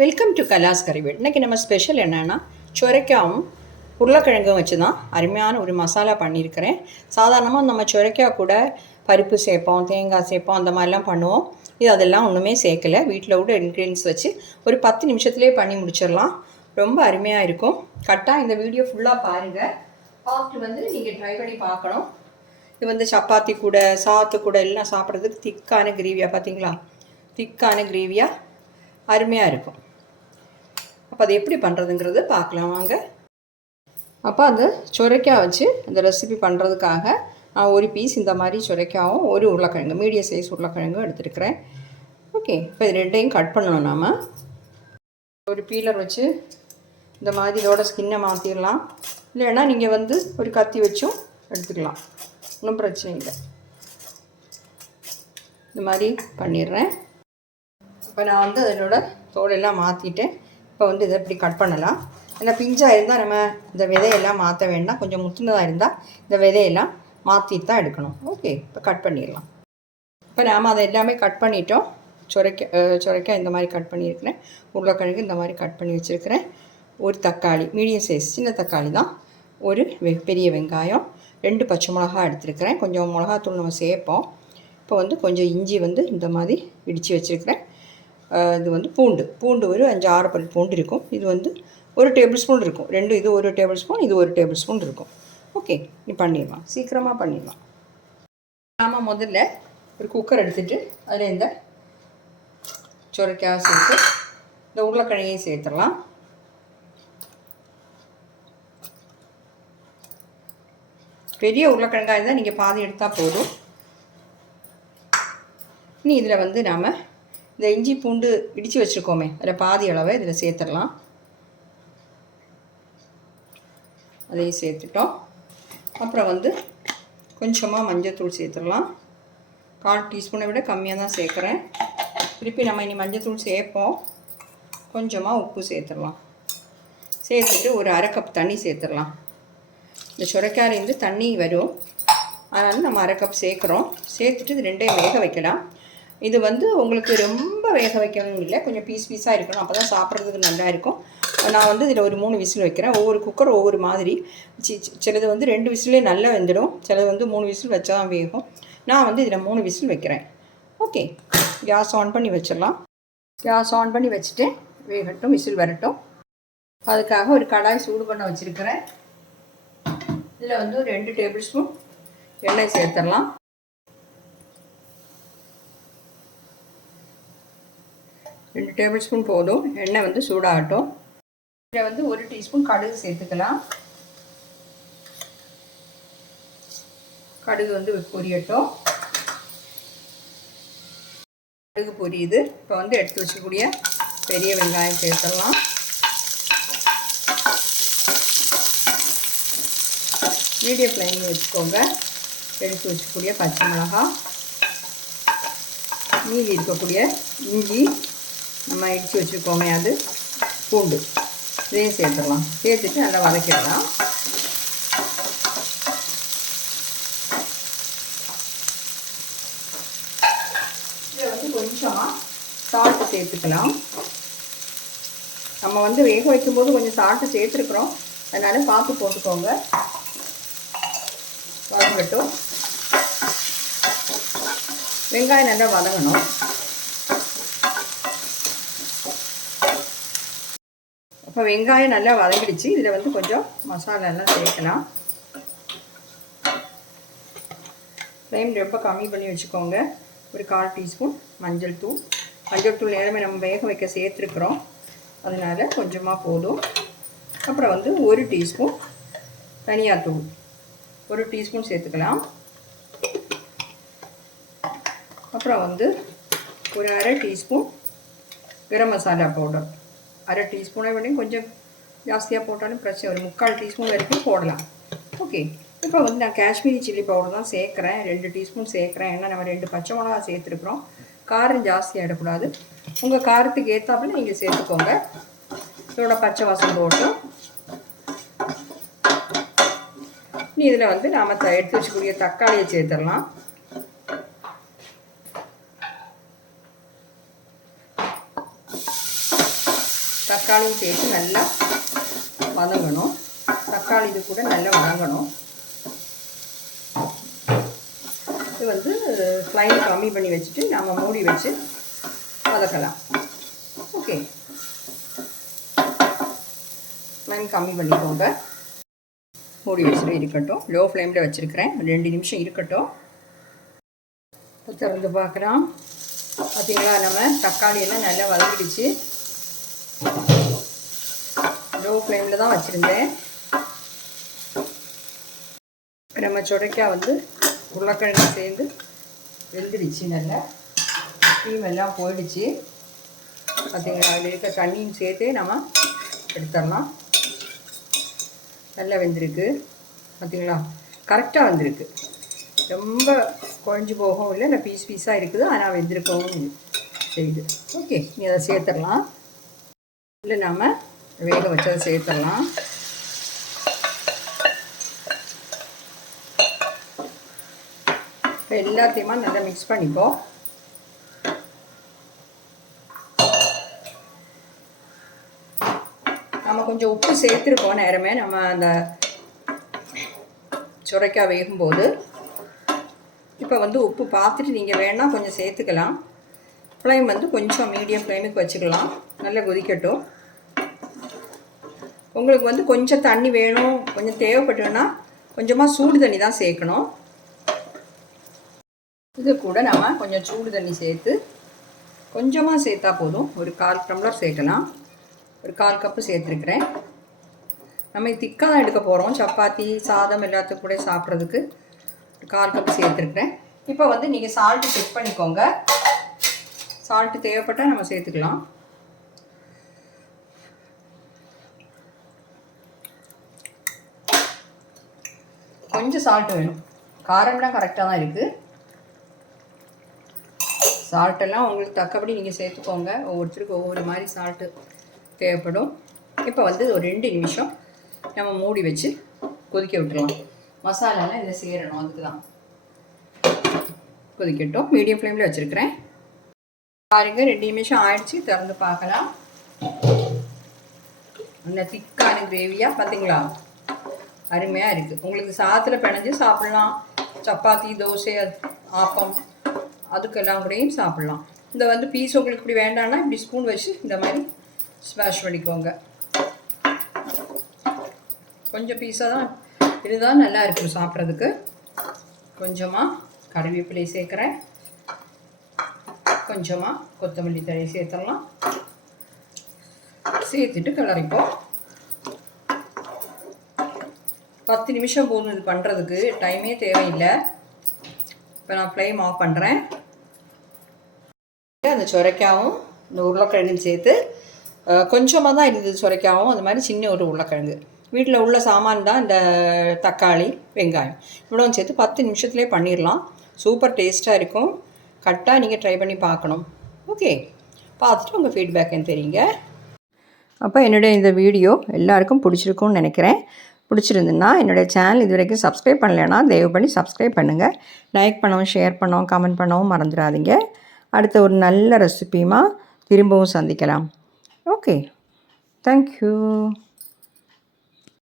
Welcome to கலாஸ் கறிவேட் இன்றைக்கி நம்ம special என்னென்னா சுரைக்காவும் உருளைக்கிழங்கும் வச்சு தான் அருமையான ஒரு மசாலா பண்ணியிருக்கிறேன். சாதாரணமாக நம்ம சுரைக்கா கூட பருப்பு சேர்ப்போம் தேங்காய் சேர்ப்போம் அந்த மாதிரிலாம் பண்ணுவோம். இது அதெல்லாம் ஒன்றுமே சேர்க்கல. வீட்டில் விட இன்க்ரீடியன்ஸ் வச்சு ஒரு பத்து நிமிஷத்துலேயே பண்ணி முடிச்சிடலாம். ரொம்ப அருமையாக இருக்கும். கரெக்டாக இந்த வீடியோ ஃபுல்லாக பாருங்கள் பார்த்துட்டு வந்து நீங்கள் ட்ரை பண்ணி பார்க்கணும். இது வந்து சப்பாத்தி கூட சாத்து கூட எல்லாம் சாப்பிட்றதுக்கு திக்கான கிரேவியாக பார்த்தீங்களா திக்கான கிரேவியாக அருமையாக இருக்கும். அப்போ அது எப்படி பண்ணுறதுங்கிறது பார்க்கலாம் வாங்க. அப்போ அந்த சுரைக்காய் வச்சு அந்த ரெசிபி பண்ணுறதுக்காக நான் ஒரு பீஸ் இந்த மாதிரி சுரைக்காவும் ஒரு உருளைக்கிழங்கு மீடியம் சைஸ் உருளைக்கிழங்கும் எடுத்துருக்கிறேன். ஓகே இப்போ இது ரெண்டையும் கட் பண்ணணும் நாம். ஒரு பீலர் வச்சு இந்த மாதிரி இதோட ஸ்கின்னை மாற்றிடலாம் இல்லைன்னா நீங்கள் வந்து ஒரு கத்தி வச்சும் எடுத்துக்கலாம். ஒன்றும் பிரச்சனை இல்லை. இந்த மாதிரி பண்ணிடுறேன். இப்போ நான் வந்து அதனோட தோலெல்லாம் மாற்றிட்டேன் இப்போ வந்து இதை இப்படி கட் பண்ணலாம். இந்த பிஞ்சாக இருந்தால் நம்ம இந்த விதையெல்லாம் மாற்ற வேண்டாம். கொஞ்சம் முத்துனதாக இருந்தால் இந்த விதையெல்லாம் மாற்றிட்டு தான் எடுக்கணும். ஓகே இப்போ கட் பண்ணிடலாம். இப்போ நாம் அதை எல்லாமே கட் பண்ணிட்டோம். சுரைக்க அஹ், சுரைக்காய் இந்த மாதிரி கட் பண்ணியிருக்கிறேன். உருளைக்கிழங்கு இந்த மாதிரி கட் பண்ணி வச்சுருக்கிறேன். ஒரு தக்காளி மீடியம் சைஸ் சின்ன தக்காளி தான். ஒரு பெரிய வெங்காயம் ரெண்டு பச்சை மிளகா எடுத்துருக்கிறேன். கொஞ்சம் மிளகாத்தூள் நம்ம சேர்ப்போம். இப்போ வந்து கொஞ்சம் இஞ்சி வந்து இந்த மாதிரி இடித்து வச்சுருக்கிறேன். இது வந்து பூண்டு. பூண்டு ஒரு அஞ்சு ஆறு பல் பூண்டு இருக்கும். இது வந்து ஒரு டேபிள் ஸ்பூன் இருக்கும். ரெண்டு இது ஒரு டேபிள் ஸ்பூன் இது ஒரு டேபிள் ஸ்பூன் இருக்கும். ஓகே நீ பண்ணிடலாம். சீக்கிரமாக பண்ணிடலாம். நாம் முதல்ல ஒரு குக்கர் எடுத்துட்டு அதில் இந்த சுரைக்காய் சேர்த்து இந்த உருளைக்கிழங்கையும் சேர்த்துடலாம். பெரிய உருளைக்கிழங்காக இருந்தால் நீங்கள் பாதி எடுத்தால் போதும். இனி இதில் வந்து நாம் இந்த இஞ்சி பூண்டு இடித்து வச்சுருக்கோமே அதில் பாதி அளவை இதில் சேர்த்துடலாம். அதையும் சேர்த்துட்டோம். அப்புறம் வந்து கொஞ்சமாக மஞ்சத்தூள் சேர்த்துடலாம். கால் டீஸ்பூனை விட கம்மியாக தான் சேர்க்குறேன். திருப்பி நம்ம இனி மஞ்சத்தூள் சேர்ப்போம். கொஞ்சமாக உப்பு சேர்த்துடலாம். சேர்த்துட்டு ஒரு அரை கப் தண்ணி சேர்த்துடலாம். இந்த சுரைக்காயிலேருந்து தண்ணி வரும். அதனால் நம்ம அரை கப் சேர்க்குறோம். சேர்த்துட்டு இது ரெண்டையும் வேக வைக்கலாம். இது வந்து உங்களுக்கு ரொம்ப வேக வைக்கணும் இல்லை. கொஞ்சம் பீஸ் பீஸாக இருக்கணும். அப்போ தான் சாப்பிட்றதுக்கு நல்லா இருக்கும். நான் வந்து இதில் ஒரு மூணு விசில் வைக்கிறேன். ஒவ்வொரு குக்கர் ஒவ்வொரு மாதிரி. சிலது வந்து ரெண்டு விசிலே நல்லா வெந்துடும். சிலது வந்து மூணு விசில் வச்சா தான் வேகும். நான் வந்து இதில் மூணு விசில் வைக்கிறேன். ஓகே. கேஸ் ஆன் பண்ணி வச்சிடலாம். கேஸ் ஆன் பண்ணி வச்சுட்டு வேகட்டும் விசில் வரட்டும். அதுக்காக ஒரு கடாய் சூடு பண்ண வச்சுருக்கிறேன். இதில் வந்து ஒரு ரெண்டு டேபிள் ஸ்பூன் எண்ணெய் சேர்த்துடலாம். ரெண்டு டேபிள் ஸ்பூன் போதும். எண்ணெய் வந்து சூடாகட்டும். இதில் வந்து ஒரு டீஸ்பூன் கடுகு சேர்த்துக்கலாம். கடுகு வந்து பொரியட்டும். கடுகு பொரியுது. இப்போ வந்து எடுத்து வச்சக்கூடிய பெரிய வெங்காயம் சேர்த்துடலாம். மீடியம் ஃப்ளைமில் வச்சுக்கோங்க. எடுத்து வச்சக்கூடிய பச்சை மிளகாய். மீதி இருக்கக்கூடிய இஞ்சி. நம்ம இடித்து வச்சுருக்கோமே அது. பூண்டு. இதையும் சேர்த்துடலாம். சேர்த்துட்டு நல்லா வதக்கிடலாம். இதில் வந்து கொஞ்சமாக சால்ட்டு சேர்த்துக்கலாம். நம்ம வந்து வேக வைக்கும்போது கொஞ்சம் சால்ட்டு சேர்த்துருக்குறோம். அதனால பார்த்து போட்டுக்கோங்க. வதங்கட்டும். வெங்காயம் நல்லா வதங்கணும். இப்போ வெங்காயம் நல்லா வதங்கிடுச்சு. இதில் வந்து கொஞ்சம் மசாலா எல்லாம் சேர்க்கலாம். ஃப்ளேம் ரொம்ப கம்மி பண்ணி வச்சுக்கோங்க. ஒரு கால் டீஸ்பூன் மஞ்சள் தூள். மஞ்சள் தூள் நேரமே நம்ம வேக வைக்க சேர்த்துருக்குறோம். அதனால் கொஞ்சமாக போதும். அப்புறம் வந்து ஒரு டீஸ்பூன் தனியாத்தூள். ஒரு டீஸ்பூன் சேர்த்துக்கலாம். அப்புறம் வந்து ஒரு அரை டீஸ்பூன் கரம் மசாலா பவுடர். அரை டீஸ்பூனை வேணும் கொஞ்சம் ஜாஸ்தியாக போட்டாலும் பிரச்சனை ஒரு முக்கால் டீஸ்பூன் வரைக்கும் போடலாம். ஓகே. இப்போ வந்து நான் காஷ்மீரி சில்லி பவுடர் தான் சேர்க்குறேன். ரெண்டு டீஸ்பூன் சேர்க்குறேன். ஏன்னா நம்ம ரெண்டு பச்சை மிளகா சேர்த்துருக்குறோம். காரம் ஜாஸ்தியாக இடக்கூடாது உங்கள் காரத்துக்கு ஏற்றாப்புல நீங்கள் சேர்த்துக்கோங்க. இதோட பச்சை வாசம் போட்டு. நீ இதில் வந்து நாம் எடுத்து வச்சுக்கூடிய தக்காளியை சேர்த்துடலாம். தக்காளியும் சேர்த்து நல்லா வதங்கணும் தக்காளி இது கூட நல்லா வதங்கணும் இது வந்து ஃப்ளைம் கம்மி பண்ணி வச்சுட்டு நம்ம மூடி வச்சு வதக்கலாம் ஓகே ஃப்ளைம் கம்மி பண்ணிக்கோங்க மூடி வச்சுட்டு இருக்கட்டும் லோ ஃப்ளேமில் வச்சுருக்கிறேன் ரெண்டு நிமிஷம் இருக்கட்டும் திறந்து பார்க்குறோம் பார்த்தீங்களா நம்ம தக்காளி எல்லாம் நல்லா வதக்கிடுச்சு லோ ஃப்ளேமில் தான் வச்சுருந்தேன். நம்ம சுடைக்காய் வந்து உருளைக்கிழங்கு சேர்ந்து வெந்துடுச்சு நல்லா. க்ரீம் எல்லாம் போயிடுச்சு. பார்த்தீங்களா அதில் இருக்க தண்ணியும் சேர்த்தே நம்ம எடுத்துடலாம். நல்லா வெந்திருக்கு. பார்த்தீங்களா கரெக்டாக வந்திருக்கு. ரொம்ப குழஞ்சி போகவும் இல்லை. இல்லை பீஸ் பீஸாக இருக்குது. ஆனால் வெந்திருக்கவும் செய்யுது. ஓகே. நீ அதை சேர்த்துடலாம். இல்லை நாம் வேக வச்சதை சேர்த்துடலாம். இப்போ எல்லாத்தையுமா நல்லா மிக்ஸ் பண்ணிப்போம். நம்ம கொஞ்சம் உப்பு சேர்த்துருக்கோம் நேரமே. நம்ம அந்த சுரைக்காய் வேகும்போது. இப்போ வந்து உப்பு பார்த்துட்டு நீங்கள் வேணால் கொஞ்சம் சேர்த்துக்கலாம். ஃப்ளைம் வந்து கொஞ்சம் மீடியம் ஃப்ளேமுக்கு வச்சுக்கலாம். நல்லா கொதிக்கட்டும். உங்களுக்கு வந்து கொஞ்சம் தண்ணி வேணும் கொஞ்சம் தேவைப்பட்டுன்னா கொஞ்சமாக சூடு தண்ணி தான் சேர்க்கணும். இது கூட நம்ம கொஞ்சம் சூடு தண்ணி சேர்த்து கொஞ்சமாக சேர்த்தா போதும். ஒரு கால் டம்ளர் சேர்க்கலாம். ஒரு கால் கப்பு சேர்த்துருக்குறேன். நம்ம திக்காக தான் எடுக்க போகிறோம் சப்பாத்தி சாதம் எல்லாத்துக்கும் கூட சாப்பிட்றதுக்கு ஒரு கால் கப்பு சேர்த்துருக்குறேன். இப்போ வந்து நீங்கள் சால்ட்டு செக் பண்ணிக்கோங்க. சால்ட்டு தேவைப்பட்டால் நம்ம சேர்த்துக்கலாம். கொஞ்சம் சால்ட் வேணும். காரம்லாம் கரெக்டாக தான் இருக்குது சால்ட்டெல்லாம் உங்களுக்கு தக்கபடி நீங்கள் சேர்த்துக்கோங்க. ஒவ்வொருத்தருக்கும் ஒவ்வொரு மாதிரி சால்ட்டு தேவைப்படும். இப்போ வந்து ஒரு ரெண்டு நிமிஷம் நம்ம மூடி வச்சு கொதிக்க விட்டுருலாம் மசாலாலாம் இதில் சேரணும் அதுக்கு தான் கொதிக்கட்டும் மீடியம் ஃப்ளேமில் வச்சுருக்கிறேன். பாருங்க ரெண்டு நிமிஷம் ஆயிடுச்சு. திறந்து பார்க்கலாம். அந்த திக்கான கிரேவியாக பார்த்தீங்களா அருமையாக இருக்குது உங்களுக்கு சாதத்தில் பிணைஞ்சு சாப்பிட்லாம். சப்பாத்தி தோசை ஆப்பம் அதுக்கெல்லாம் கூடயும் சாப்பிட்லாம். இந்த வந்து பீஸ் உங்களுக்கு இப்படி வேண்டாம்னா இப்படி ஸ்பூன் வச்சு இந்த மாதிரி ஸ்மாஷ் பண்ணிக்கோங்க. கொஞ்சம் பீஸாக தான் இருந்தால் நல்லா இருக்கும் சாப்பிட்றதுக்கு. கொஞ்சமாக கருவேப்பிலை சேர்க்குறேன். கொஞ்சமாக கொத்தமல்லி தழை சேர்த்துடலாம். சேர்த்துட்டு கிளறிப்போம். பத்து நிமிஷம் போதும் இது பண்ணுறதுக்கு டைமே தேவையில்லை. இப்போ நான் ஃப்ளேம் ஆஃப் பண்ணுறேன் அந்த சுரைக்காவும் இந்த உருளைக்கிழங்கும் சேர்த்து கொஞ்சமாக தான் இருந்தது சுரைக்காவும். அது மாதிரி சின்ன ஒரு உருளைக்கிழங்கு. வீட்டில் உள்ள சாமான் தான் இந்த தக்காளி வெங்காயம். இவ்வளோ சேர்த்து பத்து நிமிஷத்துலேயே பண்ணிடலாம். சூப்பர் டேஸ்ட்டாக இருக்கும். கரெக்டாக நீங்கள் ட்ரை பண்ணி பார்க்கணும். ஓகே பார்த்துட்டு உங்கள் ஃபீட்பேக் என்ன தெரியுங்க. அப்போ என்னுடைய இந்த வீடியோ எல்லாருக்கும் பிடிச்சிருக்கும்னு நினைக்கிறேன். பிடிச்சிருந்துன்னா என்னுடைய சேனல் இது வரைக்கும் சப்ஸ்கிரைப் பண்ணலைன்னா தயவு பண்ணி சப்ஸ்கிரைப் பண்ணுங்கள் லைக் பண்ணவும் ஷேர் பண்ணவும் கமெண்ட் பண்ணவும் மறந்துடாதீங்க. அடுத்த ஒரு நல்ல ரெசிபியுமா திரும்பவும் சந்திக்கலாம். Okay thank you